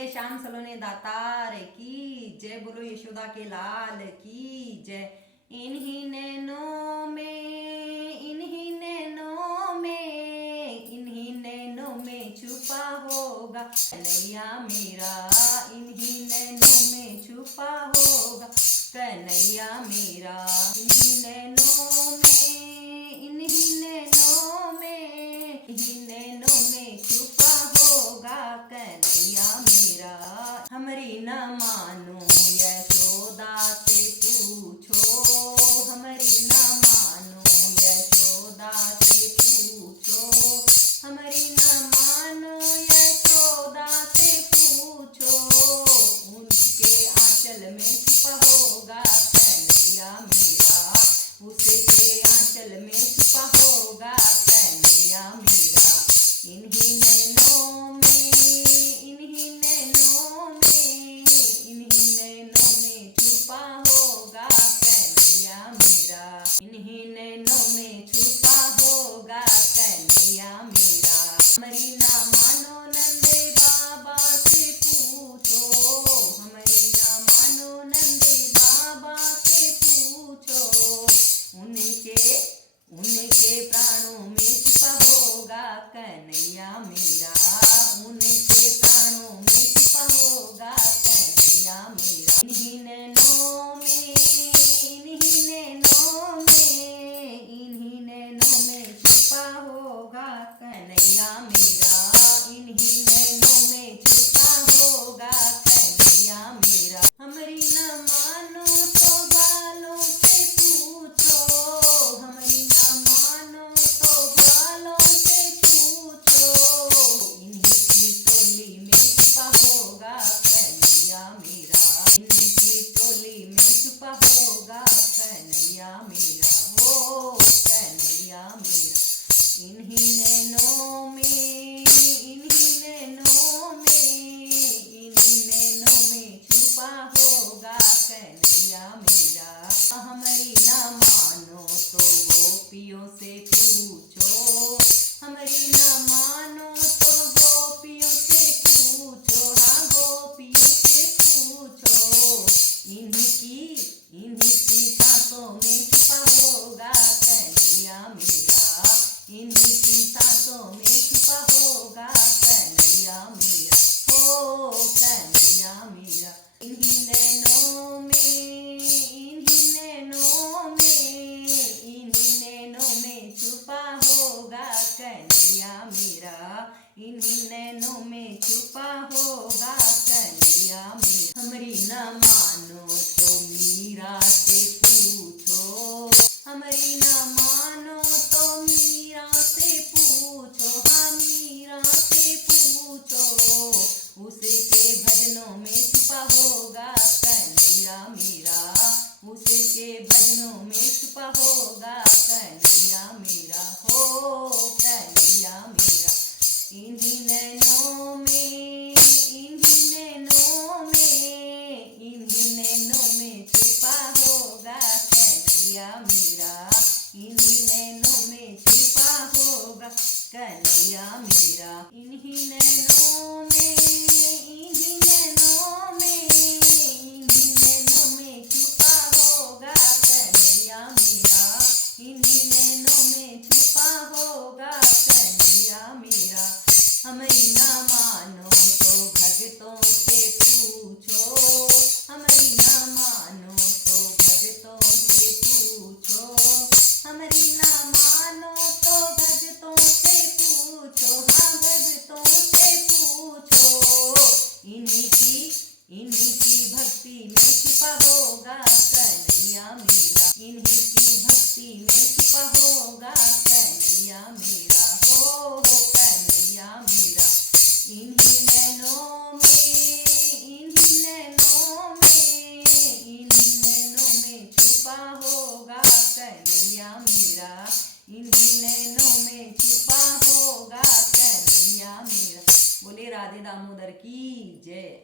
बोलिए श्याम सलोने दातार की जय, बोलो यशोदा के लाल की जय। इन्हीं नैनों में, इन्हीं नैनों में, इन्हीं नैनों में छुपा होगा कन्हैया मेरा, इन्हीं नैनों में छुपा होगा कन्हैया मेरा। इन्हीं नैनों में, इन्हीं नैनों में, इन्हीं नैनों में छुपा होगा कन्हैया मेरा। हमरी न मानो यशोदा से पूछो, हमरी न मानो यशोदा से पूछो, हमरी न मानो यशोदा से पूछो। उनके आंचल में छुपा होगा कन्हैया मेरा, उसके आंचल में छुपा होगा कन्हैया मेरा। इन्हीं नैनों में, इन्हीं नैनों में, इन्हीं नैनों में छुपा होगा कन्हैया मेरा, इन्हीं नैनों में छुपा होगा कन्हैया मेरा। हमरी ना मानो नंदे बाबा से पूछो, हमरी ना मानो नंदे बाबा से पूछो। उनके प्राणों में छुपा होगा कन्हैया मेरा, उनके प्राणों में छुपा होगा कन्हैया मेरा। इन्हीं नैनों में, इन्हीं नैनों में, इन्हीं नैनों में छुपा होगा कन्हैया मेरा, इन्हीं नैनों में छुपा होगा कन्हैया मेरा। हमरी न मानो तो बालों से पूछो, हमरी न मानो तो बालों से पूछो। इन्हीं की टोली में छुपा होगा कन्हैया मेरा, इनकी टोली में छुपा होगा कन्हैया मेरा, ओ कन्हैया मेरा। इन्हीं नैनों में, इन्हीं नैनों में, इन्हीं नैनों में छुपा होगा कन्हैया मेरा। हमरी न मानो तो गोपियों से पूछो, हमरी न मानो तो गोपियों से पूछो, हाँ गोपियों से पूछो। इन्हीं की सांसों में छुपा होगा कन्हैया मेरा, इन्हीं की सांसों में छुपा होगा कन्हैया मेरा, ओ कन्हैया मेरा। इन्हीं नैनों में, इन्हीं नैनों में, इन्हीं नैनों में छुपा होगा कन्हैया मेरा, इन्हीं नैनों में छुपा होगा कन्हैया मेरा। हमरी न मानो तो मीरा से पूछो, हमरी न मानो तो मीरा से पूछो, हाँ मीरा से पूछो। उसके भजनों में छुपा होगा कन्हैया मेरा, उसके भजनों में छुपा होगा कन्हैया मेरा, हो कन्हैया मेरा। इन्हीं नैनों में, इन्हीं नैनों में, इन्हीं नैनों में छुपा होगा कन्हैया मेरा, इन्हीं नैनों में छुपा होगा कन्हैया मेरा। इन्हीं नैनों में, इन्हीं नैनों में, इन्हीं नैनों में छुपा होगा कन्हैया मेरा, इन्हीं नैनों में छुपा होगा कन्हैया मेरा। हमरी न मानो तो भगतों से पूछो, हमरी न मानो तो भगतों से पूछो, हमरी न मानो तो भगतों से पूछो, हाँ भगतों से पूछो। इन्हीं की भक्ति में छुपा होगा कन्हैया मेरा, इन्हीं की भक्ति में छुपा होगा कन्हैया मेरा, हो कन्हैया मेरा। इन्हीं नैनों में, इन्हीं नैनों में, इन्हीं नैनों में छुपा होगा कन्हैया मेरा, इन्हीं नैनों में छुपा होगा कन्हैया मेरा। बोले राधे दामोदर की जय।